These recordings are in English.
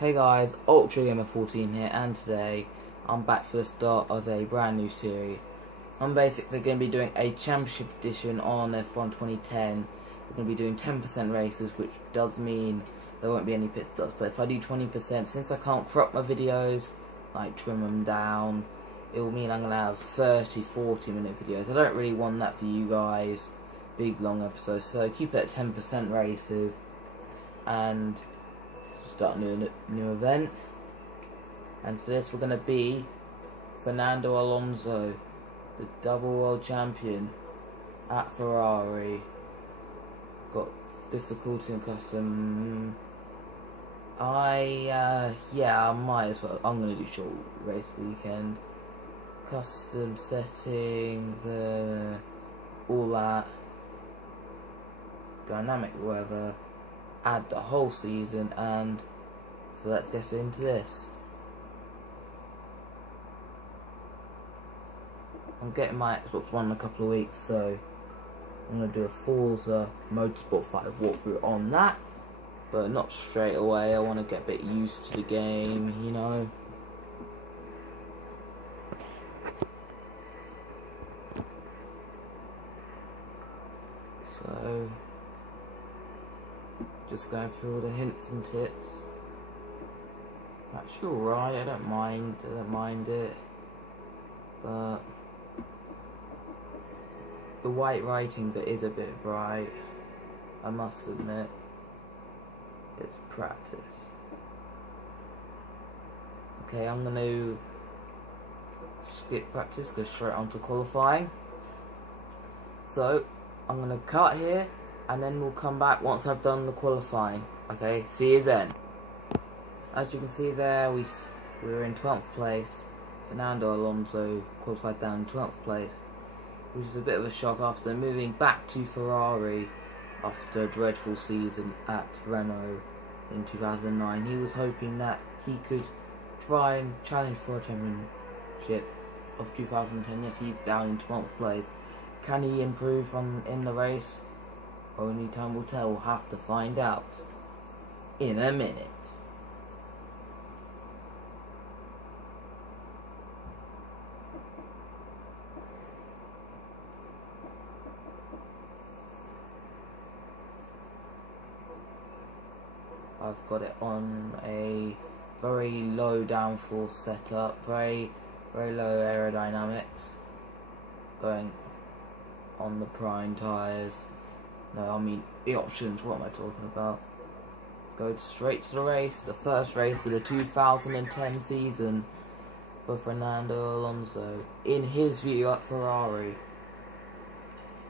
Hey guys, Ultra Gamer 14 here, and today I'm back for the start of a brand new series. I'm basically going to be doing a championship edition on F1 2010. We're going to be doing 10% races, which does mean there won't be any pit stops. But if I do 20%, since I can't crop my videos, like trim them down, it will mean I'm going to have 30-40 minute videos. I don't really want that for you guys, big long episodes, so keep it at 10% races and start a new event. And for this we're going to be Fernando Alonso, the double world champion at Ferrari. Got difficulty in custom. I might as well. I'm going to do short race weekend. Custom settings, all that. Dynamic weather. Add the whole season, and so let's get into this. I'm getting my Xbox One in a couple of weeks, so I'm going to do a Forza Motorsport 5 walkthrough on that, but not straight away. I want to get a bit used to the game, you know. So just going through all the hints and tips. Actually alright, I don't mind it. But the white writing that is a bit bright, I must admit. It's practice. Okay, I'm gonna skip practice, go straight on to qualifying. So I'm gonna cut here, and then we'll come back once I've done the qualifying. Okay, see you then. As you can see there, we were in 12th place. Fernando Alonso qualified down in 12th place, which is a bit of a shock after moving back to Ferrari after a dreadful season at Renault in 2009. He was hoping that he could try and challenge for a championship of 2010, yet he's down in 12th place. Can he improve in the race? Only time will tell. We'll have to find out in a minute. I've got it on a very low downforce setup, very low aerodynamics, going on the prime tyres. No, I mean the options, what am I talking about? Go straight to the race, the first race of the 2010 season for Fernando Alonso in his view at Ferrari.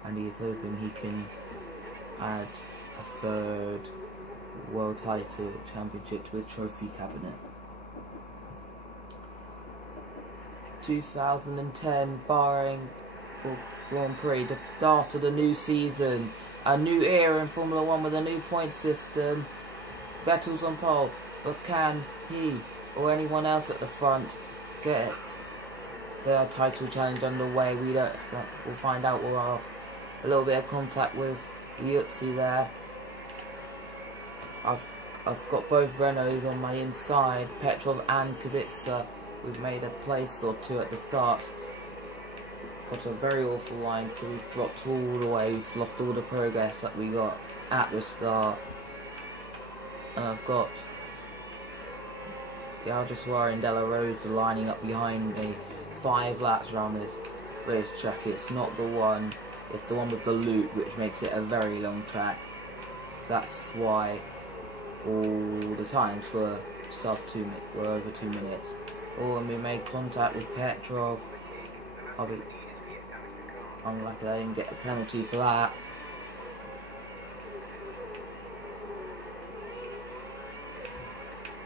And he's hoping he can add a third world title championship to his trophy cabinet. 2010 Bahrain Grand Prix, the start of the new season. A new era in Formula 1 with a new point system. Vettel's on pole, but can he or anyone else at the front get their title challenge underway? We'll find out. We'll have a little bit of contact with Yutzi there. I've got both Renaults on my inside, Petrov and Kubica. We've made a place or two at the start. Got a very awful line, so we've dropped all the way. We've lost all the progress that we got at the start. And I've got the Algeciras and Della Rosa lining up behind me. 5 laps around this race track. It's not the one, it's the one with the loop, which makes it a very long track. That's why all the times were were over 2 minutes. Oh, and we made contact with Petrov. Unlucky I didn't get a penalty for that.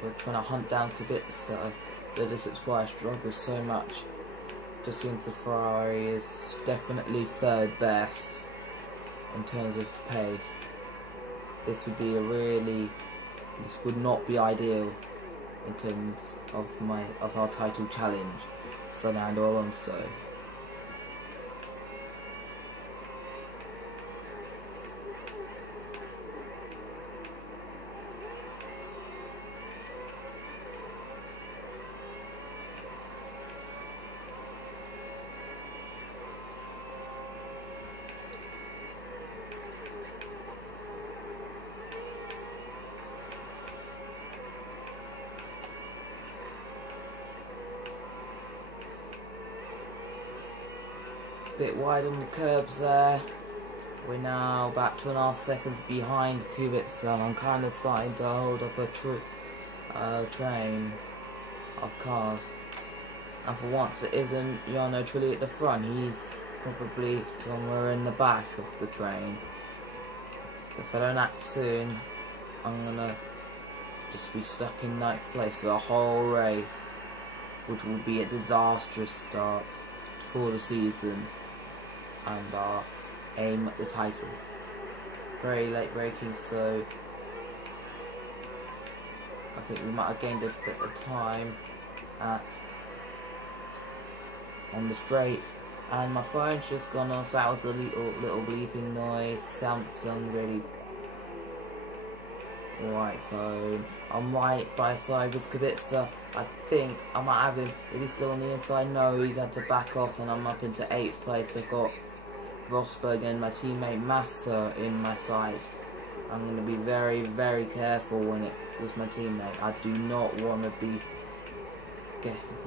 We're trying to hunt down Kubica. This is why I struggle so much. Just seems the Ferrari is definitely third best in terms of pace. This would not be ideal in terms of our title challenge, Fernando Alonso. bit wide on the curbs there. We're now about 2.5 seconds behind Kubica. I'm kind of starting to hold up a train of cars. And for once it isn't Jarno Trulli at the front, he's probably somewhere in the back of the train. If I don't act soon, I'm gonna just be stuck in 9th place for the whole race, which will be a disastrous start for the season and our aim at the title. Very late braking, so I think we might have gained a bit of time on the straight, and my phone's just gone off. That was a little bleeping noise. Samsung really right phone. I'm right by side with Kubica. I think I might have him. Is he still on the inside? No, he's had to back off, and I'm up into 8th place. I've got Rosberg and my teammate Massa in my sight. I'm going to be very, very careful when it was my teammate. I do not want to be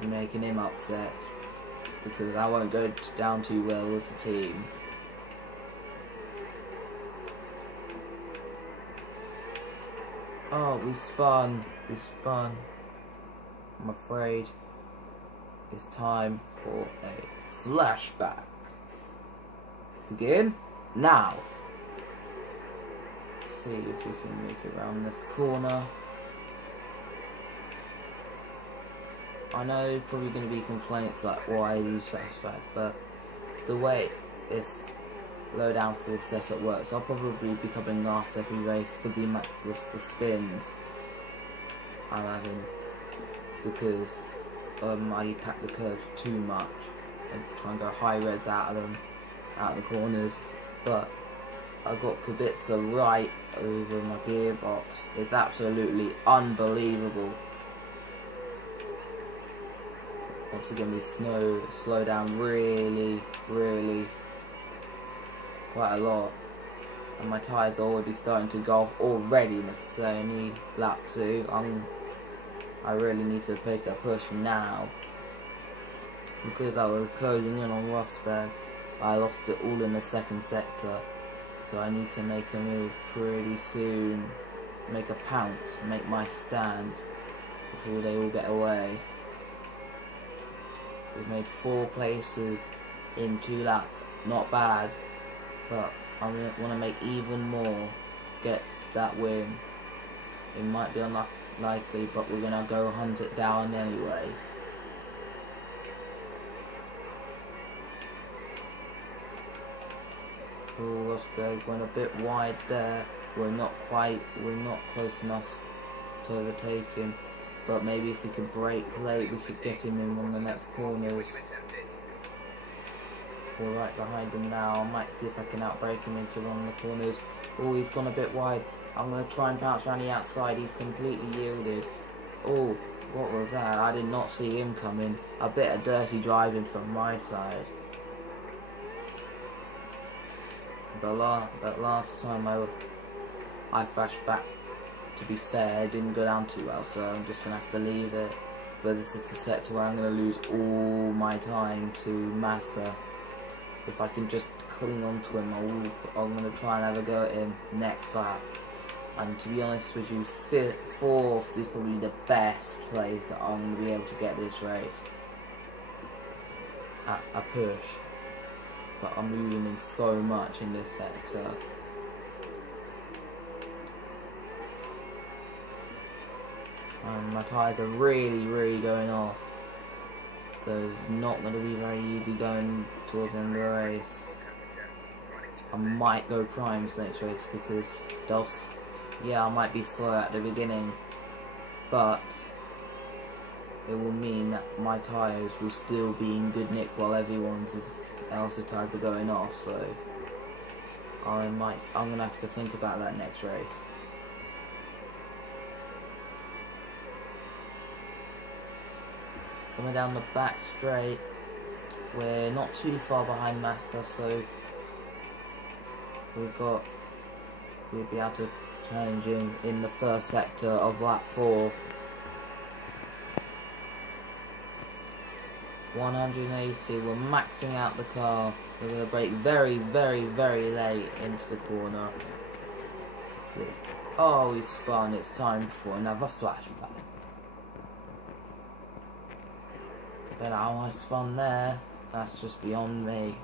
making him upset, because I won't go down too well with the team. Oh, we spun. I'm afraid it's time for a flashback. Begin now. See if we can make it around this corner. I know there's probably going to be complaints like why I use flashbacks, but the way this low downforce setup works, I'll probably be coming last every race with the spins I'm having, because I attack the curves too much and try and go high reds out of the corners. But I got Kubica right over my gearbox. It's absolutely unbelievable. Once again, we slow down really quite a lot, and my tyres are already starting to go off already. It's only lap 2. I really need to take a push now, because I was closing in on Rosberg. I lost it all in the 2nd sector, so I need to make a move pretty soon, make a pounce, make my stand before they all get away. We've made 4 places in 2 laps, not bad, but I want to make even more, get that win. It might be unlikely, but we're going to go hunt it down anyway. Oh, Rosberg went a bit wide there. We're not close enough to overtake him. But maybe if we could brake late, we could get him in on the next corners. We're right behind him now. I might see if I can outbrake him into one of the corners. Oh, he's gone a bit wide. I'm going to try and bounce around the outside. He's completely yielded. Oh, what was that? I did not see him coming. A bit of dirty driving from my side. But last time I flashed back. To be fair, it didn't go down too well, so I'm just going to have to leave it. But this is the sector where I'm going to lose all my time to Massa. If I can just cling on to him, I'm going to try and have a go at him next lap. And to be honest with you, 4th is probably the best place that I'm going to be able to get this race. At a push. But I'm losing him so much in this sector. And my tyres are really going off, so it's not going to be very easy going towards the end of the race. I might go primes next race, because I might be slow at the beginning, but it will mean that my tyres will still be in good nick while everyone else's tyres are going off, so I'm going to have to think about that next race. Coming down the back straight, we're not too far behind Massa, so we'll be able to challenge him in the 1st sector of lap 4. 180, we're maxing out the car. We're going to brake very, very, very late into the corner. Oh, he spun. It's time for another flashback. Don't know how I spun there. That's just beyond me.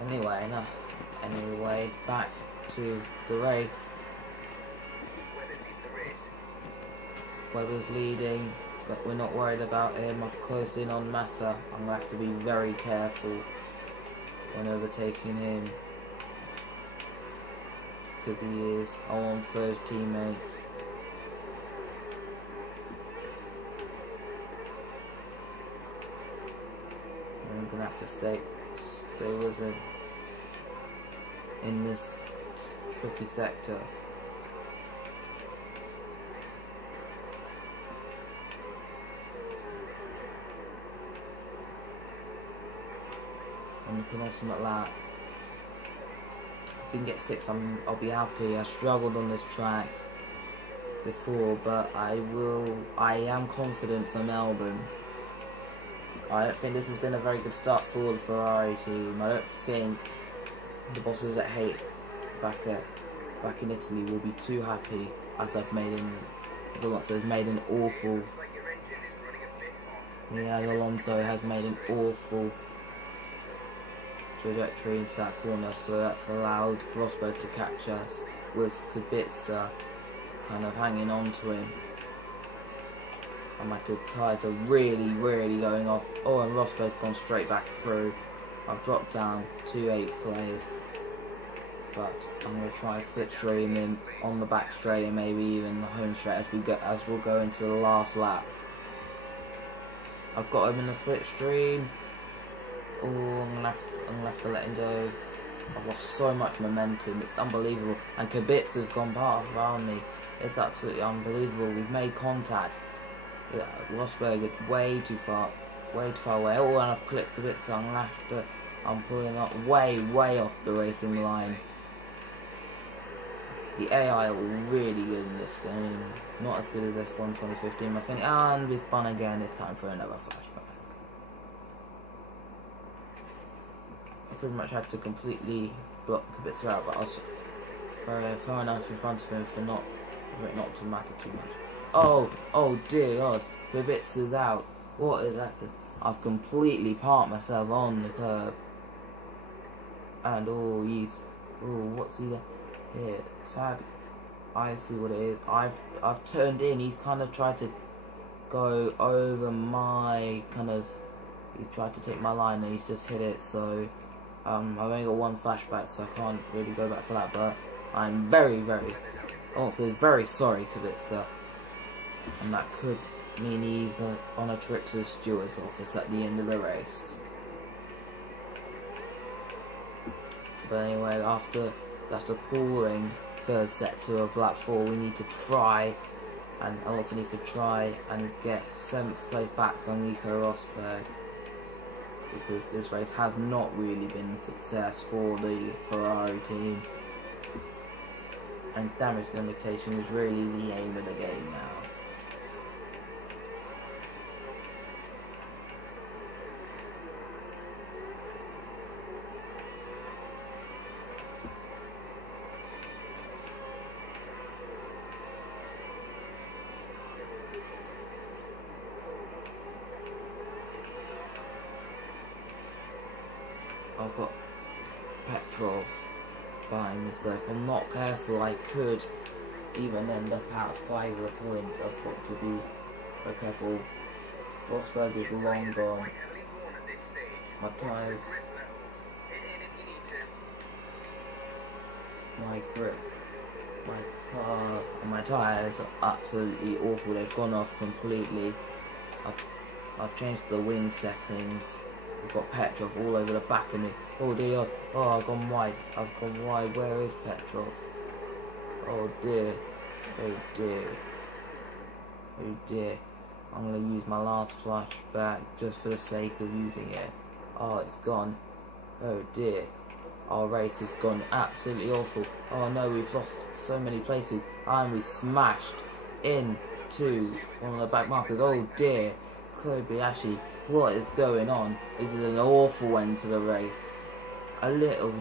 Anyway, back to the race. Webber's leading, but we're not worried about him. I've closed in on Massa. I'm going to have to be very careful when overtaking him, because he is Alonso's teammate. I'm going to have to stay with him in this tricky sector. On the penultimate lap. If we can get sixth, I'll be happy. I struggled on this track before, but I am confident for Melbourne. I don't think this has been a very good start for the Ferrari team. I don't think the bosses at Hate back in Italy will be too happy, as I've made an awful. Yeah, Alonso has made an awful trajectory into that corner, so that's allowed Rosberg to catch us, with Kubica kind of hanging on to him. And my tyres are really, really going off. Oh, and Rosberg's gone straight back through. I've dropped down to 8th place, but I'm going to try slipstream him on the back straight and maybe even the home straight as we'll go into the last lap. I've got him in the slipstream. Oh, I'm gonna have to let him go. I've lost so much momentum. It's unbelievable. And Kubica's gone past around me. It's absolutely unbelievable. We've made contact. Yeah, Rosberg is way too far away. Oh, and I've clipped Kubica. I'm pulling up way off the racing line. The AI are really good in this game. Not as good as F1 2015, I think. And we spun again. It's time for another flashback. I pretty much had to completely block Kubica out, but I was far enough in front of him for it not to matter too much. Oh dear God, Kubica's out. What is that? I've completely parked myself on the curb. And what's he there? Here, sad. I see what it is. I've turned in. He's kind of tried to go over my He's tried to take my line and he's just hit it. So I've only got one flashback, so I can't really go back for that. But I'm very sorry, Kubica. And that could mean he's on a trip to the steward's office at the end of the race. But anyway, after pulling third sector of lap 4, we need to try, and Alonso needs to try and get 7th place back from Nico Rosberg, because this race has not really been a success for the Ferrari team, and damage limitation is really the aim of the game now. I've got petrol behind me, so if I'm not careful I could even end up outside of the point. I've got to be very careful. Rosberg is long gone. My tyres, my grip, my car, and my tyres are absolutely awful. They've gone off completely. I've changed the wing settings. I've got Petrov all over the back of me. Oh dear. Oh, I've gone wide. Where is Petrov? Oh dear. Oh dear. I'm going to use my last flashback just for the sake of using it. Oh, it's gone. Oh dear. Our race has gone absolutely awful. Oh no, we've lost so many places. And we smashed into one of the back markers. Oh dear. Kobayashi, what is going on? This is an awful end to the race. A little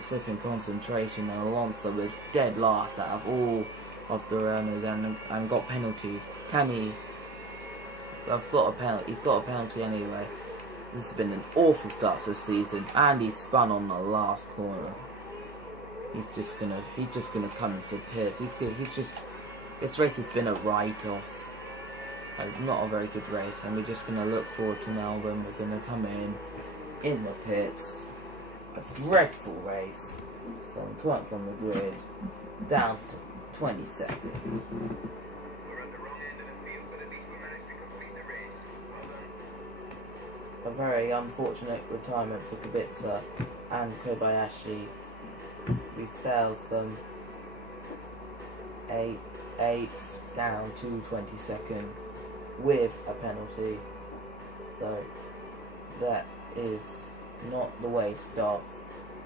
slip in concentration, and Alonso was dead last out of all of the Renaults and got penalties. Can he? He's got a penalty anyway. This has been an awful start to the season, and he spun on the last corner. He's just gonna come for Pierce. This race has been a write-off. It's not a very good race, and we're just gonna look forward to now when we're gonna come in the pits. A dreadful race from the grid down to 20 seconds. A very unfortunate retirement for Kubica and Kobayashi. We fell from 8th down to 22nd with a penalty. So that is not the way to start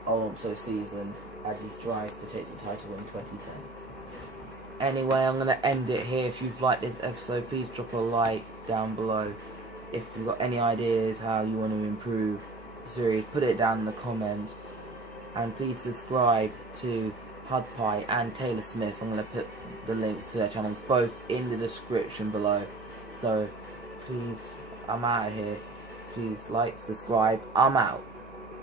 Alonso's season as he tries to take the title in 2010. Anyway, I'm going to end it here. If you've liked this episode, please drop a like down below. If you've got any ideas how you want to improve the series, put it down in the comments. And please subscribe to Hudpie and Taylor Smith. I'm going to put the links to their channels both in the description below. So please, I'm out of here. Please like, subscribe. I'm out.